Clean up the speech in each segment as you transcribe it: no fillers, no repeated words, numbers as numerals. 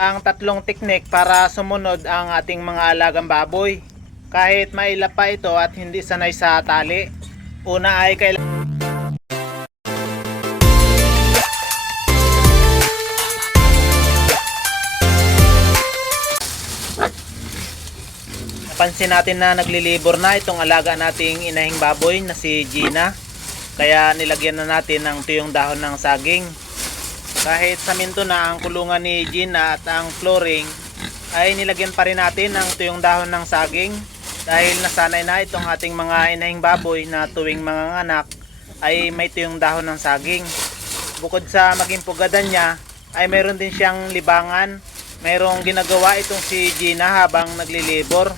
ang tatlong teknik para sumunod ang ating mga alagang baboy. Kahit mailap pa ito at hindi sanay sa tali. Una ay kailangan napansin natin na naglilibor na itong alaga nating inahing baboy na si Gina. Kaya nilagyan na natin ng tuyong dahon ng saging. Kahit saminto na ang kulungan ni Gina at ang flooring, ay nilagyan pa rin natin ng tuyong dahon ng saging dahil nasanay na itong ating mga inahing baboy na tuwing mga anak ay may tuyong dahon ng saging. Bukod sa maging pugadan niya, ay mayroon din siyang libangan. Mayroong ginagawa itong si Gina habang naglilibor.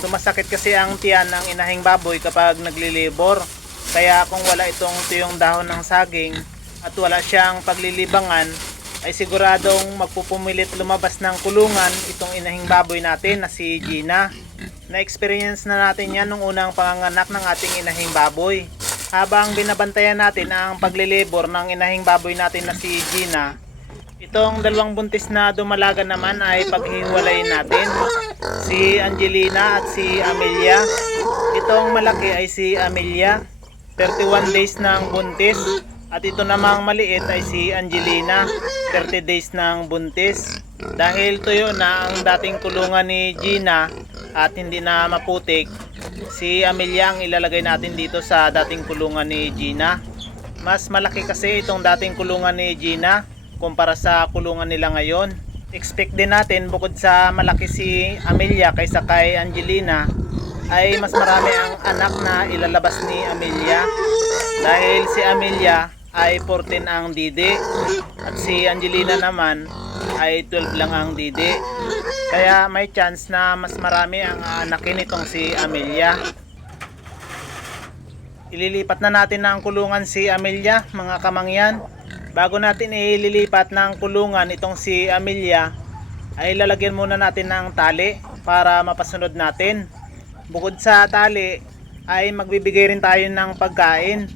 Sumasakit kasi ang tiyan ng inahing baboy kapag naglilibor. Kaya kung wala itong tuyong dahon ng saging at wala siyang paglilibangan, ay siguradong magpupumilit lumabas ng kulungan itong inahing baboy natin na si Gina. Na-experience na natin yan nung unang panganganak ng ating inahing baboy. Habang binabantayan natin ang paglilibor ng inahing baboy natin na si Gina, itong dalawang buntis na dumalaga naman ay paghiwalayin natin, si Angelina at si Amelia. Itong malaki ay si Amelia, 31 days ng buntis, at ito namang maliit ay si Angelina, 30 days ng buntis. Dahil tuyo na ang dating kulungan ni Gina at hindi na maputik, si Amelia ang ilalagay natin dito sa dating kulungan ni Gina. Mas malaki kasi itong dating kulungan ni Gina kumpara sa kulungan nila ngayon. Expect din natin bukod sa malaki si Amelia kaysa kay Angelina, ay mas marami ang anak na ilalabas ni Amelia. Dahil si Amelia ay 14 ang didi at si Angelina naman ay 12 lang ang didi. Kaya may chance na mas marami ang anakin itong si Amelia. Ililipat na natin ng kulungan si Amelia, mga kamangyan. Bago natin ililipat ng kulungan itong si Amelia, ay lalagyan muna natin ng tali para mapasunod natin. Bukod sa tali, ay magbibigay rin tayo ng pagkain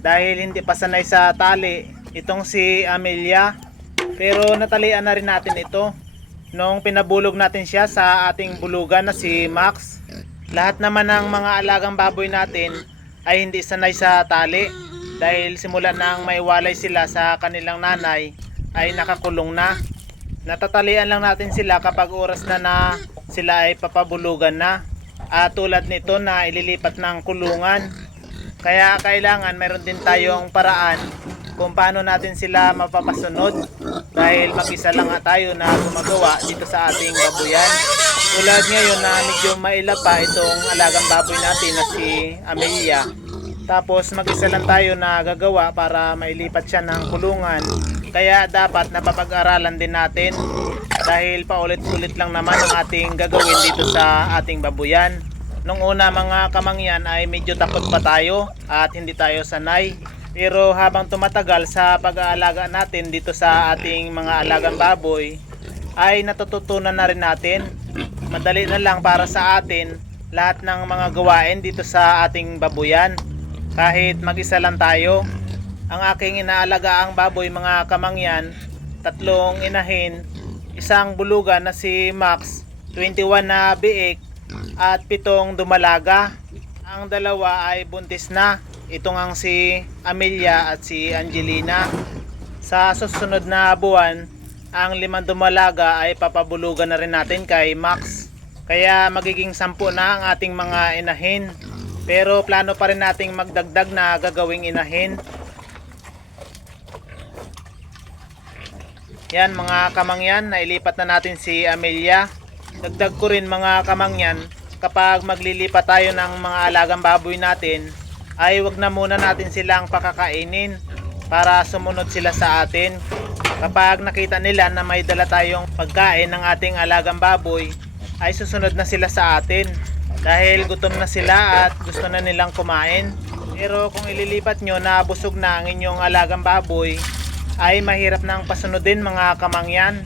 dahil hindi pa sanay sa tali itong si Amelia. Pero natalian na rin natin ito nung pinabulog natin siya sa ating bulugan na si Max. Lahat naman ng mga alagang baboy natin ay hindi sanay sa tali dahil simula nang maiwalay sila sa kanilang nanay ay nakakulong na. Natatalian lang natin sila kapag oras na sila ay papabulugan na. At tulad nito na ililipat ng kulungan. Kaya kailangan meron din tayong paraan kung paano natin sila mapapasunod dahil mag-isa lang nga tayo na gumagawa dito sa ating babuyan. Tulad ngayon na medyo maila pa itong alagang baboy natin na si Amelia. Tapos mag-isa lang tayo na gagawa para mailipat siya ng kulungan. Kaya dapat napapag-aralan din natin dahil paulit-ulit lang naman ang ating gagawin dito sa ating babuyan. Nung una mga kamangyan ay medyo takot pa tayo at hindi tayo sanay. Pero habang tumatagal sa pag-aalaga natin dito sa ating mga alagang baboy, ay natututunan na rin natin. Madali na lang para sa atin lahat ng mga gawain dito sa ating babuyan. Kahit mag-isa lang tayo. Ang aking inaalagaang baboy mga kamangyan, 3 inahin, 1 bulugan na si Max, 21 na biik at 7 dumalaga. Ang 2 ay buntis na. Itong ang si Amelia at si Angelina. Sa susunod na buwan, ang 5 dumalaga ay papabulugan na rin natin kay Max. Kaya magiging 10 na ang ating mga inahin. Pero plano pa rin nating magdagdag na gagawing inahin. Yan mga kamangyan, nailipat na natin si Amelia. Dagdag ko rin mga kamangyan, kapag maglilipat tayo ng mga alagang baboy natin, ay wag na muna natin silang pakakainin para sumunod sila sa atin. Kapag nakita nila na may dala tayong pagkain ng ating alagang baboy, ay susunod na sila sa atin. Dahil gutom na sila at gusto na nilang kumain. Pero kung ililipat nyo na busog na ang inyong alagang baboy, ay mahirap nang pasunodin mga kamangyan.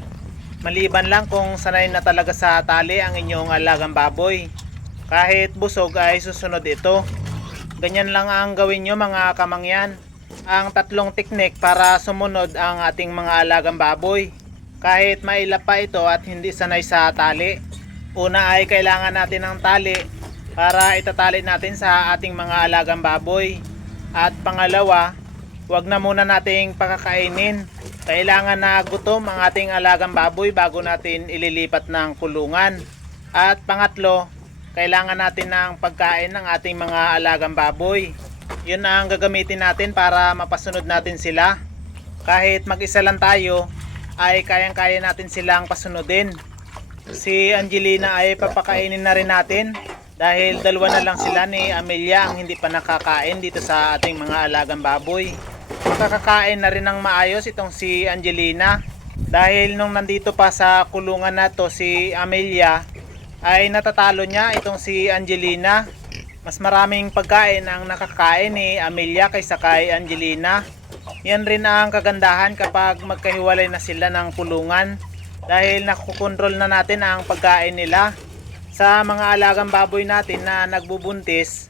Maliban lang kung sanay na talaga sa tali ang inyong alagang baboy. Kahit busog ay susunod ito. Ganyan lang ang gawin nyo mga kamangyan. Ang 3 teknik para sumunod ang ating mga alagang baboy. kahit mailap pa ito at hindi sanay sa tali. Una ay kailangan natin ng tali para itatali natin sa ating mga alagang baboy. At pangalawa, wag na muna nating pakakainin. Kailangan na gutom ang ating alagang baboy bago natin ililipat ng kulungan. At pangatlo, kailangan natin ng pagkain ng ating mga alagang baboy. Yun ang gagamitin natin para mapasunod natin sila. Kahit mag-isa lang tayo, ay kayang-kaya natin silang pasunodin. Si Angelina ay papakainin na rin natin dahil dalawa na lang sila ni Amelia ang hindi pa nakakain dito sa ating mga alagang baboy. Makakakain na rin ng maayos itong si Angelina dahil nung nandito pa sa kulungan na to si Amelia ay natatalo niya itong si Angelina. Mas maraming pagkain ang nakakain ni Amelia kaysa kay Angelina. Yan rin ang kagandahan kapag magkahiwalay na sila ng kulungan dahil nakukontrol na natin ang pagkain nila. Sa mga alagang baboy natin na nagbubuntis,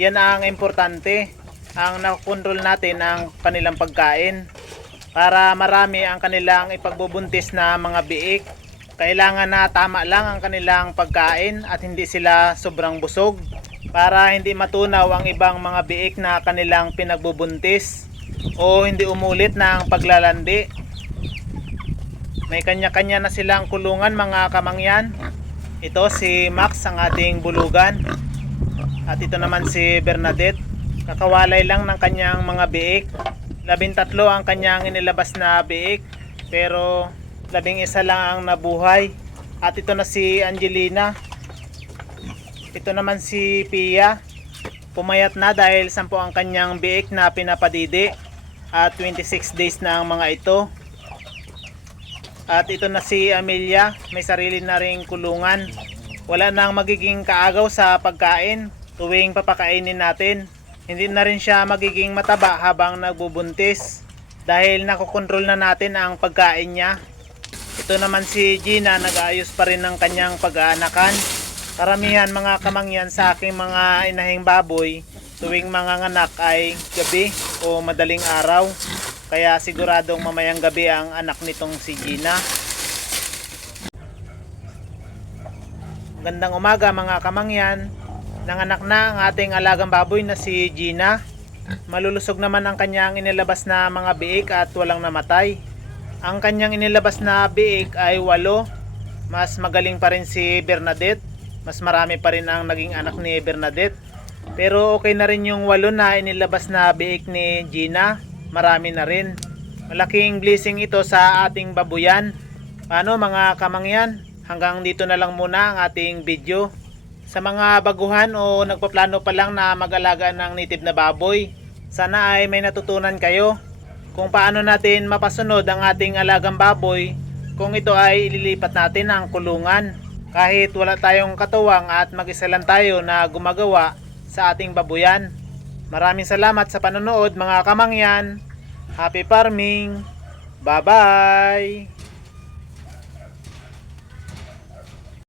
yan ang importante, ang nakukontrol natin ang kanilang pagkain para marami ang kanilang ipagbubuntis na mga biik. Kailangan na tama lang ang kanilang pagkain at hindi sila sobrang busog para hindi matunaw ang ibang mga biik na kanilang pinagbubuntis o hindi umulit ng paglalandi. May kanya-kanya na silang kulungan mga kamangyan. Ito si Max ang ating bulugan at ito naman si Bernadette. Kakawalay lang ng kanyang mga biik. 13 ang kanyang inilabas na biik pero 11 lang ang nabuhay. At ito na si Angelina. Ito naman si Pia. Pumayat na dahil 10 ang kanyang biik na pinapadidi at 26 days na ang mga ito. At ito na si Amelia, may sarili na ring kulungan. Wala nang magiging kaagaw sa pagkain tuwing papakainin natin. Hindi na rin siya magiging mataba habang nagbubuntis dahil nakokontrol na natin ang pagkain niya. Ito naman si Gina, nag-aayos pa rin ng kanyang pag-aanakan. Karamihan mga kamangyan sa aking mga inahing baboy tuwing manganganak ay gabi o madaling araw. Kaya siguradong mamayang gabi ang anak nitong si Gina. Gandang umaga mga kamangyan. Nanganak na ang ating alagang baboy na si Gina. Malulusog naman ang kanyang inilabas na mga biik at walang namatay. Ang kanyang inilabas na biik ay 8. Mas magaling pa rin si Bernadette. Mas marami pa rin ang naging anak ni Bernadette. Pero okay na rin yung 8 na inilabas na biik ni Gina. Marami na rin. Malaking blessing ito sa ating babuyan. Paano mga kamangyan? Hanggang dito na lang muna ang ating video. Sa mga baguhan o nagpaplano pa lang na mag-alaga ng native na baboy, sana ay may natutunan kayo kung paano natin mapasunod ang ating alagang baboy kung ito ay ililipat natin ang kulungan. Kahit wala tayong katuwang at mag-isa lang tayo na gumagawa sa ating babuyan. Maraming salamat sa panonood mga kamangyan. Happy farming. Bye-bye.